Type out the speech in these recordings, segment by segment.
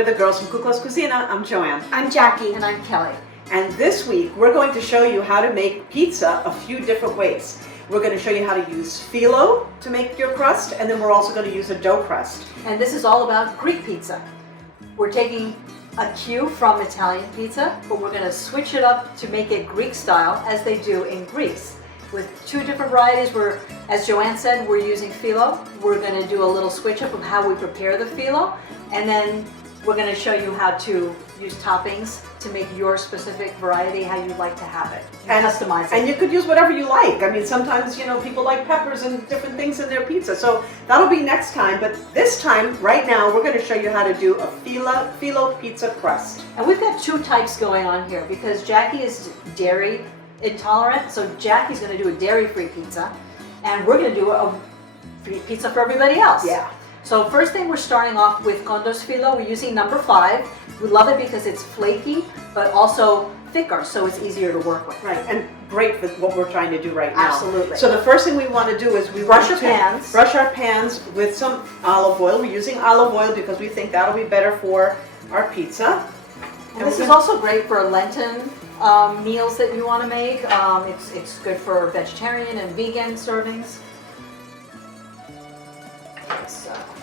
We're the girls from Cuckoos Cucina. I'm Joanne. I'm Jackie. And I'm Kelly. And this week we're going to show you how to make pizza a few different ways. We're going to show you how to use phyllo to make your crust, and then we're also going to use a dough crust. And this is all about Greek pizza. We're taking a cue from Italian pizza, but we're going to switch it up to make it Greek style as they do in Greece. With two different varieties, as Joanne said, we're using phyllo. We're going to do a little switch up of how we prepare the phyllo, and then we're going to show you how to use toppings to make your specific variety how you'd like to have it. And customize it. And you could use whatever you like. I mean, sometimes, people like peppers and different things in their pizza. So that'll be next time. But this time, right now, we're going to show you how to do a phyllo pizza crust. And we've got two types going on here because Jackie is dairy intolerant. So Jackie's going to do a dairy-free pizza. And we're going to do a pizza for everybody else. Yeah. So first thing, we're starting off with Condos phyllo. We're using number 5. We love it because it's flaky, but also thicker, so it's easier to work with. Right, and great for what we're trying to do right now. Absolutely. So the first thing we want to do is we brush our pans. Brush our pans with some olive oil. We're using olive oil because we think that'll be better for our pizza. And this is also great for Lenten meals that you want to make. It's good for vegetarian and vegan servings.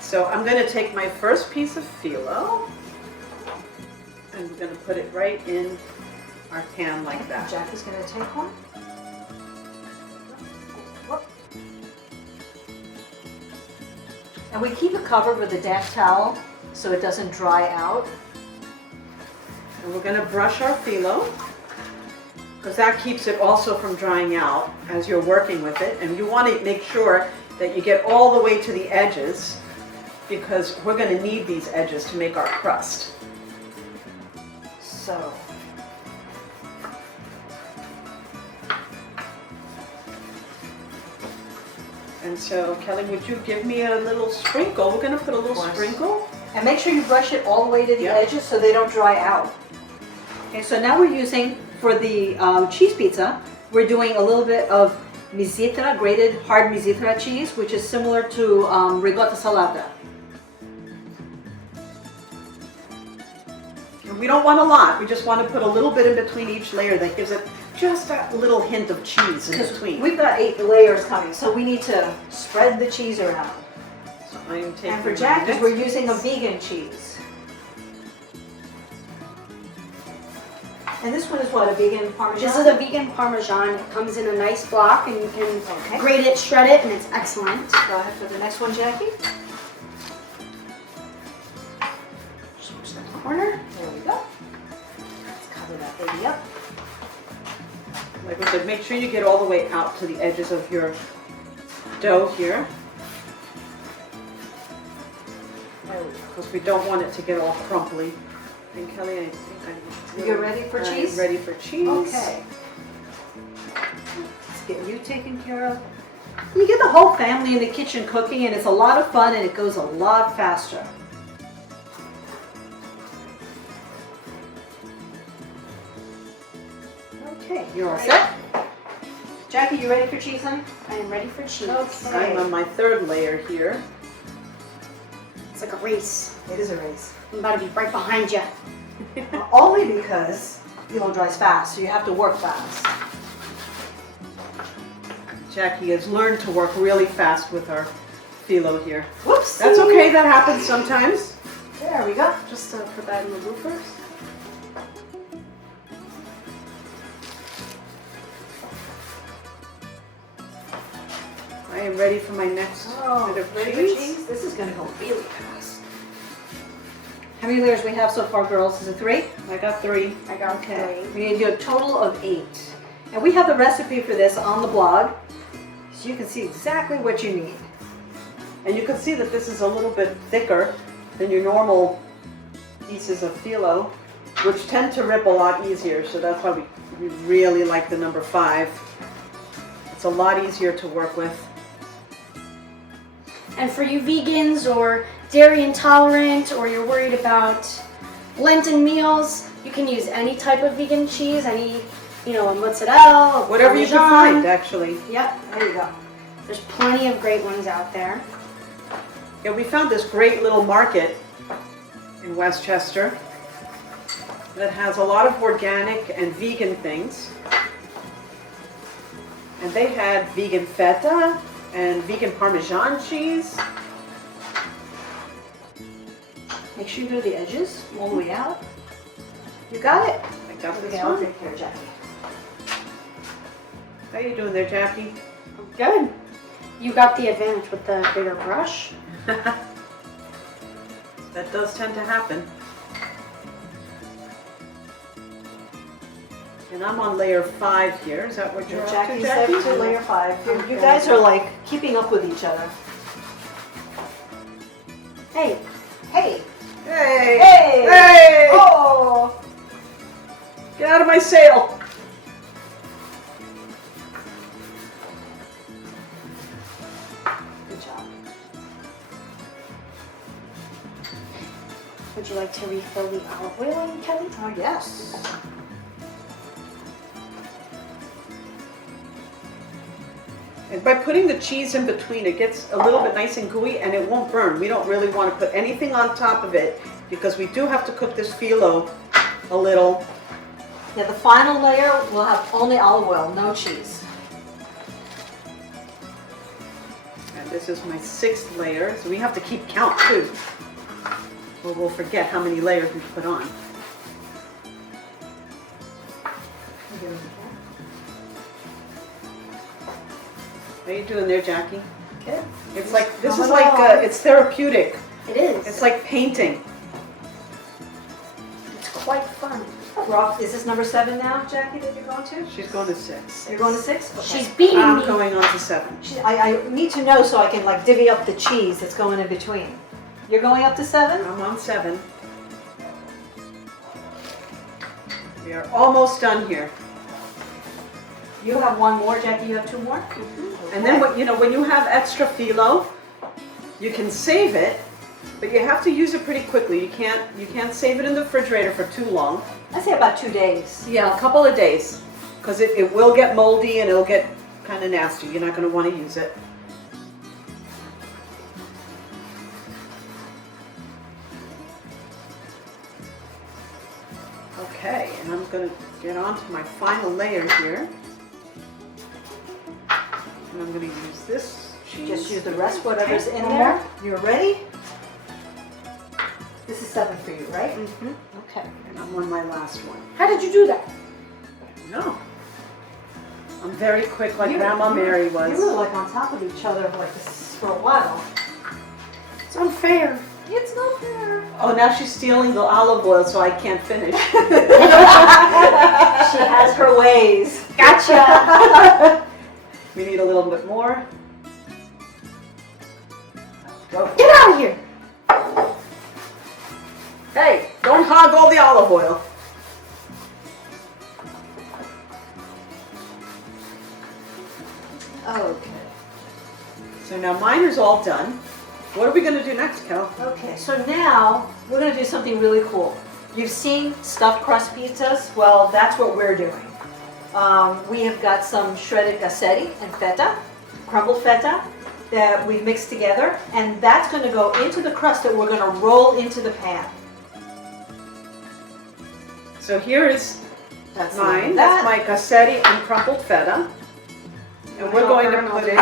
So I'm going to take my first piece of phyllo and we're going to put it right in our pan like that. Jackie's going to take one. And we keep it covered with a damp towel so it doesn't dry out. And we're going to brush our phyllo because that keeps it also from drying out as you're working with it. And you want to make sure that you get all the way to the edges because we're going to need these edges to make our crust. So, and so Kelly, would you give me a little sprinkle? We're going to put a little sprinkle. And make sure you brush it all the way to the edges so they don't dry out. Okay, so now we're using, for the cheese pizza, we're doing a little bit of mizitra, grated hard mizitra cheese, which is similar to ricotta salata. And we don't want a lot. We just want to put a little bit in between each layer that gives it just that little hint of cheese in between. We've got 8 layers coming, so we need to spread the cheese around. So I'm taking and for Jackie's, we're using a vegan cheese. And this one is what, a vegan Parmesan? This is a vegan Parmesan. It comes in a nice block and you can grate it, shred it, and it's excellent. Go ahead for the next one, Jackie. Switch that corner. There we go. Let's cover that baby up. Like I said, make sure you get all the way out to the edges of your dough here. Because we don't want it to get all crumply. And Kelly, I think You're ready for cheese? I'm ready for cheese. Okay. Let's get you taken care of. You get the whole family in the kitchen cooking, and it's a lot of fun, and it goes a lot faster. Okay, you're all set. Jackie, you ready for cheese, honey? I am ready for cheese. Okay. I'm on my third layer here. It's like a race. It is a race. I'm about to be right behind you. Only because phyllo dries fast, so you have to work fast. Jackie has learned to work really fast with our phyllo here. Whoops! That's okay, that happens sometimes. There we go. Just put that in the loopers. I am ready for my next bit of ready cheese. for cheese? This is going to go really fast. How many layers we have so far, girls? Is it 3? I got 3. I got Okay. 3. We need to do a total of 8. And we have the recipe for this on the blog, so you can see exactly what you need. And you can see that this is a little bit thicker than your normal pieces of phyllo, which tend to rip a lot easier. So that's why we really like the number 5. It's a lot easier to work with. And for you vegans or dairy intolerant, or you're worried about Lenten meals, you can use any type of vegan cheese, any, a mozzarella, Whatever you can find, actually. Yep, there you go. There's plenty of great ones out there. Yeah, we found this great little market in Westchester that has a lot of organic and vegan things. And they had vegan feta and vegan Parmesan cheese. Make sure you do the edges all the way out. You got it? I got this Okay, I'll one. take care of Jackie. How you doing there, Jackie? Good. You got the advantage with the bigger brush. That does tend to happen. And I'm on layer 5 here. Is that what you're up to, Jackie's Jackie? up to layer 5. You guys are like keeping up with each other. Hey, Hey! Hey! Hey! Hey! Oh! Get out of my sail! Good job. would you like to refill the olive oil, Kelly? Oh, yes. And by putting the cheese in between, it gets a little bit nice and gooey and it won't burn. We don't really want to put anything on top of it because we do have to cook this phyllo a little. Yeah, the final layer will have only olive oil, no cheese. And this is my 6th layer, so we have to keep count too. Or we'll forget how many layers we put on. How you doing there, Jackie? Good. It's like, this Come is like, along. it's therapeutic. It is. It's like painting. It's quite fun. Rob, is this number 7 now, Jackie, that you're going to? She's going to 6. You're going to 6? Okay. She's beating I'm me. going on to 7. I need to know so I can like divvy up the cheese that's going in between. You're going up to 7? I'm on 7. We are almost done here. You have 1 more, Jackie, you have 2 more? And then, when you have extra phyllo, you can save it, but you have to use it pretty quickly. You can't save it in the refrigerator for too long. I say about 2 days. Yeah, a couple of days, because it will get moldy and it'll get kind of nasty. You're not going to want to use it. Okay, and I'm going to get on to my final layer here. And I'm going to use this cheese. Just use the rest, whatever's in there. You're ready? This is 7 for you, right? Mm-hmm. Okay. And I'm on my last one. How did you do that? No. I'm very quick like Grandma Mary was. You were like on top of each other like this for a while. It's unfair. It's not fair. Oh, now she's stealing the olive oil so I can't finish. She has her ways. Gotcha. We need a little bit more. Go. Get out of here. Hey, don't hog all the olive oil. Okay. So now mine is all done. What are we going to do next, Kel? Okay, so now we're going to do something really cool. You've seen stuffed crust pizzas? Well, that's what we're doing. We have got some shredded cassetti and feta, crumbled feta, that we've mixed together, and that's going to go into the crust that we're going to roll into the pan. So here is That's mine. that. That's my cassetti and crumpled feta. And we're going to put it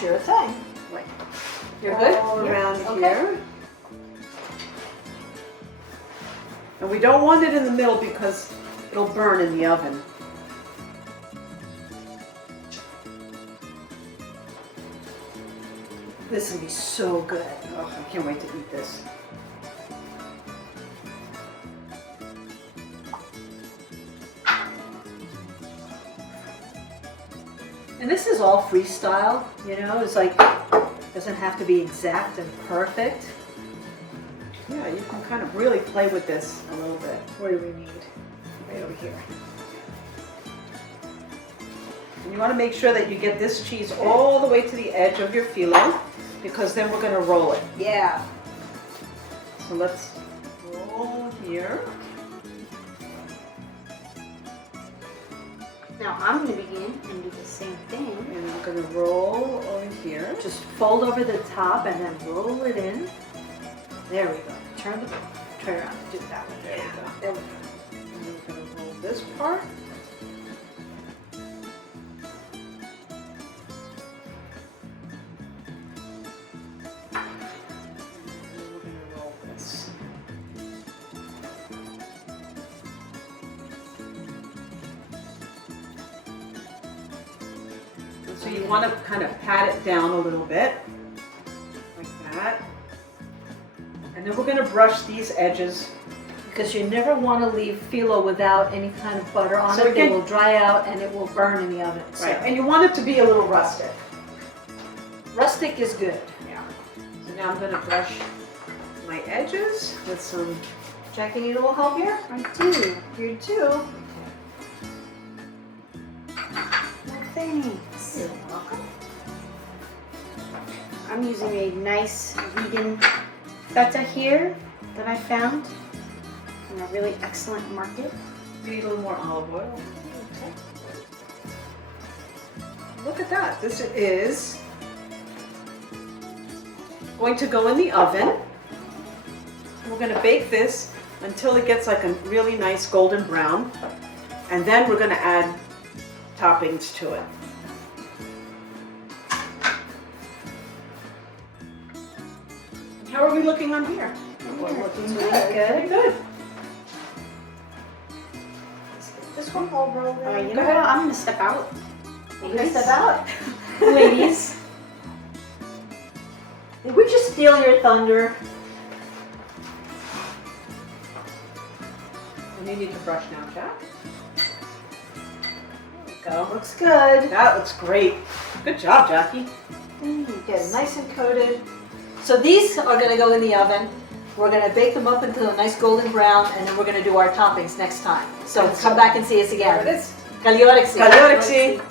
Sure thing. like You're good? all around Okay. here. And we don't want it in the middle because it'll burn in the oven. This is going to be so good. Oh, I can't wait to eat this. And this is all freestyle, you know, it's like, doesn't have to be exact and perfect. Yeah, you can kind of really play with this a little bit. What do we need? Right over here. And you want to make sure that you get this cheese all the way to the edge of your phyllo, because then we're going to roll it. Yeah. So let's roll here. Now I'm going to begin and do the same thing. And I'm going to roll over here. Just fold over the top and then roll it in. There we go. Turn the turn around and do it that way. There we go. There we go. And then we're gonna roll this part. And then we're gonna roll this. And so you want to kind of pat it down a little bit, like that. And then we're gonna brush these edges. Because you never want to leave phyllo without any kind of butter on So it. They again- will dry out and it will burn in the oven. So Right, and you want it to be a little rustic. rustic is good. Yeah. So now I'm going to brush my edges with some. Jackie, you will help here? I do. You too. Well, thanks. You're welcome. I'm using a nice vegan feta here that I found from a really excellent market. Need a little more olive oil. Look at that. This is going to go in the oven. We're going to bake this until it gets like a really nice golden brown. And then we're going to add toppings to it. How are we looking on here? We're looking Pretty good. Very good. Let's get this one all rolled in. You know what? I'm gonna step out, You gonna step out? ladies. Did we just steal your thunder? And you need to brush now, Jack. There we go. Looks good. That looks great. Good job, Jackie. Get it nice and coated. So these are going to go in the oven. We're going to bake them up until a nice golden brown, and then we're going to do our toppings next time. So come back and see us again. There it is. Kalyoriksi. Kalyoriksi.